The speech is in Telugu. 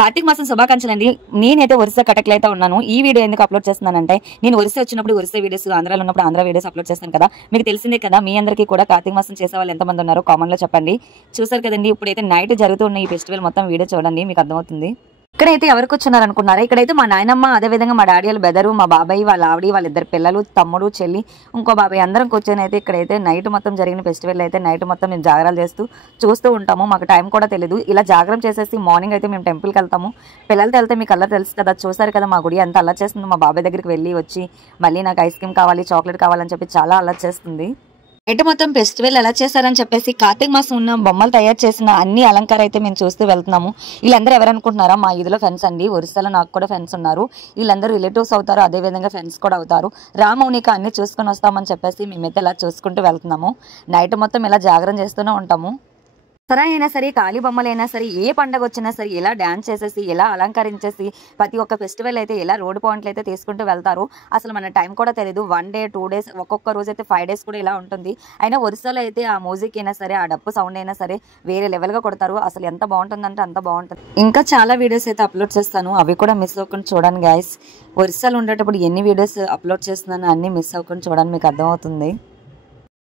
కార్తీక మాసం శుభాకాంక్షలు అండి. నేనైతే ఒరిస్సా కటక్లో అయితే ఉన్నాను. ఈ వీడియో ఎందుకు అప్లోడ్ చేస్తున్నానంటే, నేను ఒరిస్సా వచ్చినప్పుడు ఒరిస్సా వీడియోస్, ఆంధ్రాలో ఉన్నప్పుడు ఆంధ్ర వీడియోస్ అప్లోడ్ చేస్తాను కదా. మీకు తెలిసిందే కదా, మీ అందరికీ కూడా కార్తీక మాసం చేసే వాళ్ళు ఎంతమంది ఉన్నారో కామెంట్లో చెప్పండి. చూసారు కదండి, ఇప్పుడైతే నైట్ జరుగుతున్న ఈ ఫెస్టివల్ మొత్తం వీడియో చూడండి, మీకు అర్థమవుతుంది. ఇక్కడైతే ఎవరు కూర్చున్నారు అనుకున్నారా? ఇక్కడైతే మా నాయనమ్మ, అదేవిధంగా మా డాడీ వాళ్ళు బెదరు, మా బాబాయ్ వాళ్ళ ఆవిడ, వాళ్ళిద్దరు పిల్లలు, తమ్ముడు, చెల్లి, ఇంకో బాబాయ్ అందరం కూర్చొని అయితే ఇక్కడైతే నైట్ మొత్తం జరిగిన ఫెస్టివల్ అయితే నైట్ మొత్తం మేము జాగరాలు చూస్తూ ఉంటాము. మాకు టైం కూడా తెలియదు. ఇలా జాగరం చేసేసి మార్నింగ్ అయితే మేము టెంపుల్కి వెళ్తాము. పిల్లలతో వెళ్తే మీకు అల్లరి తెలుసు కదా, చూసారు కదా మా గుడి అంత అల్లరి చేస్తుంది. మా బాబాయ్ దగ్గరికి వెళ్ళి వచ్చి మళ్ళీ నాకు ఐస్ క్రీమ్ కావాలి, చాక్లెట్ కావాలని చెప్పి చాలా అల్లరి చేస్తుంది. నైట్ మొత్తం ఫెస్టివల్ ఎలా చేశారని చెప్పేసి కార్తీక మాసం ఉన్న బొమ్మలు తయారు చేసిన అన్ని అలంకారం అయితే మేము చూస్తూ వెళ్తున్నాము. వీళ్ళందరూ ఎవరనుకుంటున్నారా? మా ఇదిలో ఫ్రెండ్స్ అండి. ఒరిస్సాలో నాకు కూడా ఫ్రెండ్స్ ఉన్నారు. వీళ్ళందరూ రిలేటివ్స్ అవుతారు, అదేవిధంగా ఫ్రెండ్స్ కూడా అవుతారు. రామౌనిక అన్ని చూసుకొని వస్తామని చెప్పేసి మేమైతే ఇలా చూసుకుంటూ వెళ్తున్నాము. నైట్ మొత్తం ఇలా జాగరణ చేస్తూనే ఉంటాము. దసరా అయినా సరే, కాళీ బొమ్మలైనా సరే, ఏ పండుగ వచ్చినా సరే ఇలా డ్యాన్స్ చేసేసి, ఇలా అలంకరించేసి ప్రతి ఒక్క ఫెస్టివల్ అయితే ఇలా రోడ్ పాయింట్లు అయితే తీసుకుంటూ వెళ్తారు. అసలు మన టైం కూడా తెలియదు. 1 డే 2 డేస్, ఒక్కొక్క రోజు అయితే 5 డేస్ కూడా ఇలా ఉంటుంది. అయినా ఒరిస్సాలో అయితే ఆ మ్యూజిక్ అయినా సరే, ఆ డప్పు సౌండ్ అయినా సరే వేరే లెవెల్గా కొడతారు. అసలు ఎంత బాగుంటుందంటే అంత బాగుంటుంది. ఇంకా చాలా వీడియోస్ అయితే అప్లోడ్ చేస్తాను, అవి కూడా మిస్ అవ్వకుండా చూడండి గైస్. ఒరిస్సాలో ఉండేటప్పుడు ఎన్ని వీడియోస్ అప్లోడ్ చేస్తున్నాను అన్ని మిస్ అవ్వకుండా చూడండి, మీకు అర్థమవుతుంది.